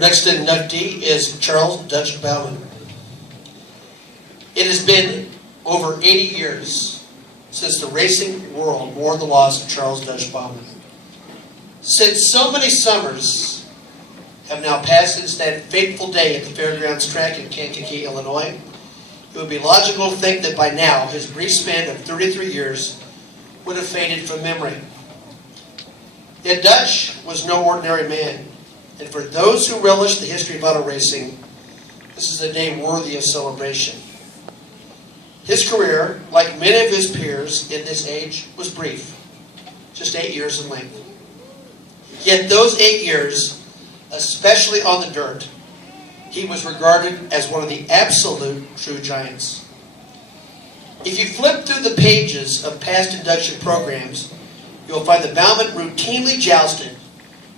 next inductee is Charles Dutch Baumann. It has been over 80 years since the racing world wore the loss of Charles Dutch Baumann. Since so many summers have now passed since that fateful day at the Fairgrounds track in Kankakee, Illinois, it would be logical to think that by now his brief span of 33 years would have faded from memory. Yet Dutch was no ordinary man, and for those who relish the history of auto racing, this is a day worthy of celebration. His career, like many of his peers in this age, was brief, just 8 years in length. Yet those 8 years, especially on the dirt, he was regarded as one of the absolute true giants. If you flip through the pages of past induction programs, you'll find that Baumann routinely jousted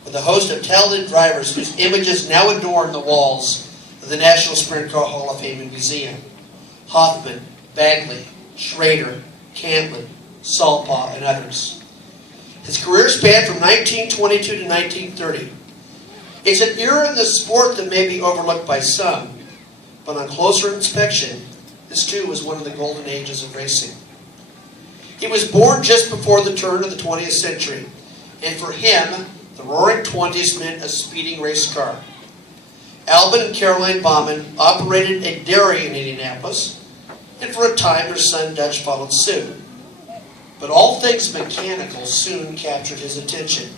with a host of talented drivers whose images now adorn the walls of the National Sprint Car Hall of Fame and Museum. Hoffman, Bagley, Schrader, Cantlin, Saltpaugh, and others. His career spanned from 1922 to 1930. It's an era in the sport that may be overlooked by some, but on closer inspection, this too was one of the golden ages of racing. He was born just before the turn of the 20th century, and for him, the Roaring Twenties meant a speeding race car. Albin and Caroline Baumann operated a dairy in Indianapolis, and for a time their son Dutch followed suit. But all things mechanical soon captured his attention.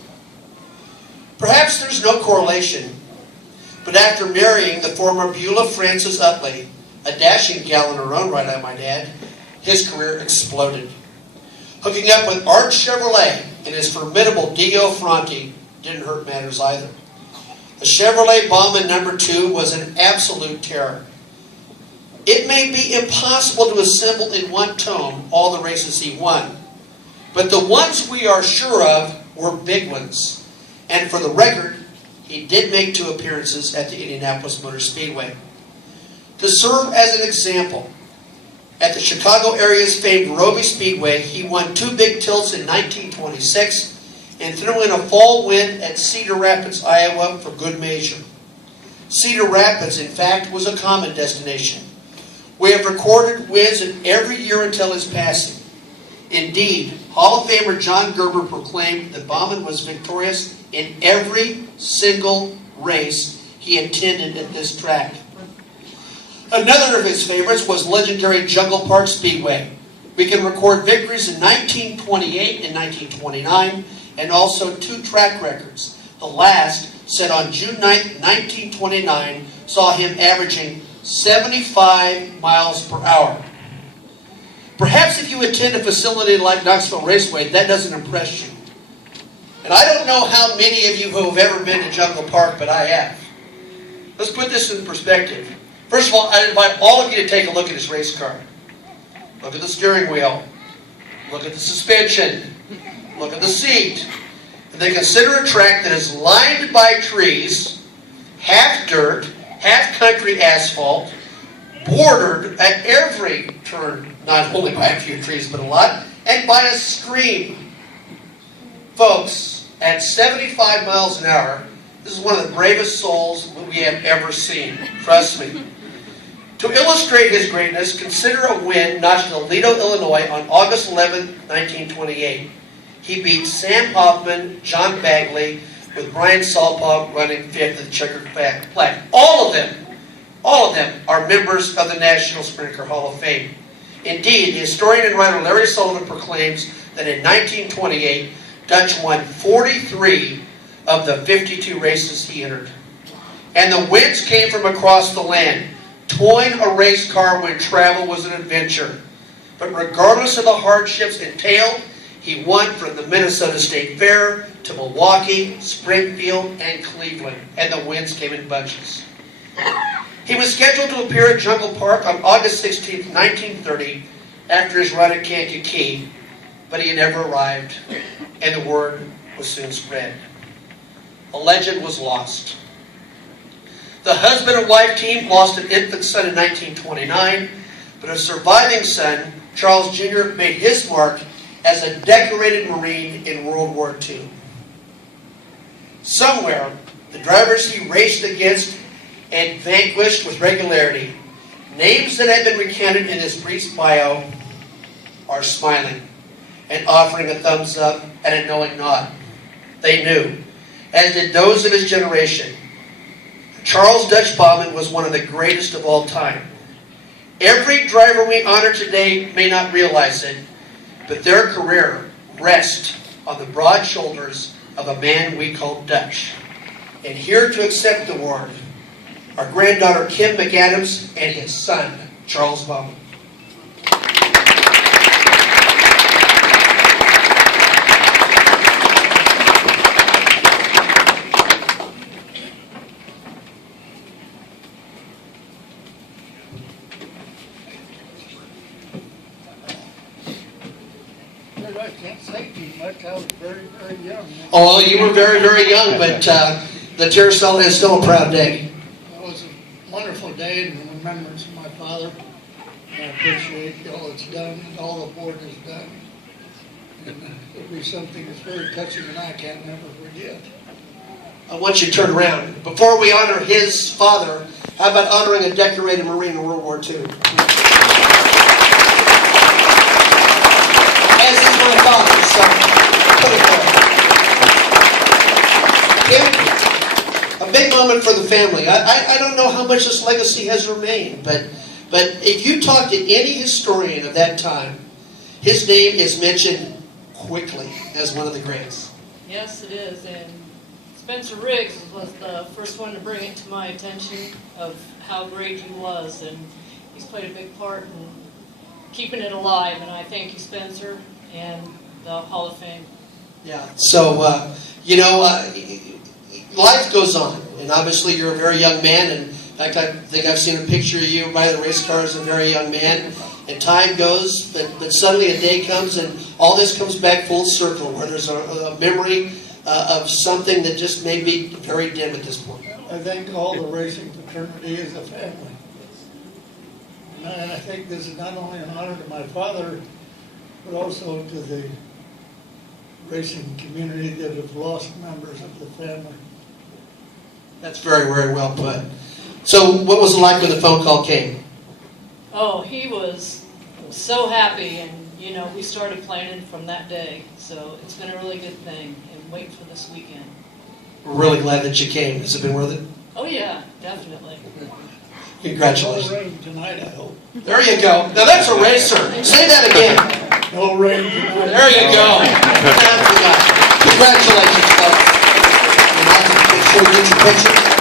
Perhaps there's no correlation, but after marrying the former Beulah Frances Utley, a dashing gal in her own right, I might add, his career exploded. Hooking up with Art Chevrolet and his formidable Dio Franti didn't hurt matters either. The Chevrolet Baumann No. 2 was an absolute terror. It may be impossible to assemble in one tome all the races he won, but the ones we are sure of were big ones. And for the record, he did make 2 appearances at the Indianapolis Motor Speedway. To serve as an example, at the Chicago area's famed Roby Speedway, he won 2 big tilts in 1926 and threw in a fall win at Cedar Rapids, Iowa for good measure. Cedar Rapids, in fact, was a common destination. We have recorded wins in every year until his passing. Indeed, Hall of Famer John Gerber proclaimed that Baumann was victorious in every single race he attended at this track. Another of his favorites was legendary Jungle Park Speedway. We can record victories in 1928 and 1929, and also 2 track records. The last, set on June 9, 1929, saw him averaging 75 miles per hour. Perhaps if you attend a facility like Knoxville Raceway, that doesn't impress you. And I don't know how many of you who have ever been to Jungle Park, but I have. Let's put this in perspective. First of all, I invite all of you to take a look at his race car. Look at the steering wheel. Look at the suspension. Look at the seat. And then consider a track that is lined by trees, half dirt, half country asphalt, bordered at every turn, not only by a few trees, but a lot, and by a stream. Folks, at 75 miles an hour, this is one of the bravest souls we have ever seen. Trust me. To illustrate his greatness, consider a win notched in Toledo, Illinois on August 11, 1928. He beat Sam Hoffman, John Bagley, with Brian Saltpaugh running 5th at the checkered flag. All of them are members of the National Sprint Car Hall of Fame. Indeed, the historian and writer Larry Sullivan proclaims that in 1928, Dutch won 43 of the 52 races he entered. And the wins came from across the land. Towing a race car when travel was an adventure. But regardless of the hardships entailed, he won from the Minnesota State Fair to Milwaukee, Springfield, and Cleveland. And the wins came in bunches. He was scheduled to appear at Jungle Park on August 16, 1930, after his run at Kankakee, but he never arrived, and the word was soon spread. A legend was lost. The husband and wife team lost an infant son in 1929, but a surviving son, Charles Jr., made his mark as a decorated Marine in World War II. Somewhere, the drivers he raced against and vanquished with regularity, names that have been recounted in his brief bio, are smiling and offering a thumbs up and a knowing nod. They knew, as did those of his generation. Charles Dutch Baumann was one of the greatest of all time. Every driver we honor today may not realize it, but their career rests on the broad shoulders of a man we call Dutch. And here to accept the award, our granddaughter Kim McAdams and his son, Charles Baumann. I can't say too much. I was very, very young. Oh, you were very, very young, but the Tercel is still a proud day. It was a wonderful day in remembrance of my father. I appreciate all it's done and all the board has done. And it'll be something that's very touching and I can't never forget. I want you to turn around. Before we honor his father, how about honoring a decorated Marine in World War II? As is my father, so put it there. Kim, a big moment for the family. I don't know how much this legacy has remained, but if you talk to any historian of that time, his name is mentioned quickly as one of the greats. Yes, it is, and Spencer Riggs was the first one to bring it to my attention of how great he was, and he's played a big part in keeping it alive, and I thank you, Spencer, and the Hall of Fame. Yeah, so, life goes on, and obviously you're a very young man, and in fact, I think I've seen a picture of you by the race car as a very young man, and time goes, but suddenly a day comes, and all this comes back full circle, where there's a memory of something that just may be very dim at this point. I thank all the racing fraternity as a family. And I think this is not only an honor to my father, but also to the racing community that have lost members of the family. That's very, very well put. So what was it like when the phone call came? Oh, he was so happy, and we started planning from that day, so it's been a really good thing, and wait for this weekend. We're really glad that you came. Has it been worth it? Oh yeah, definitely. Congratulations. No rain tonight, I hope. There you go. Now that's a racer. Say that again. No rain tonight. There you go. Congratulations, folks. And I'll get your picture.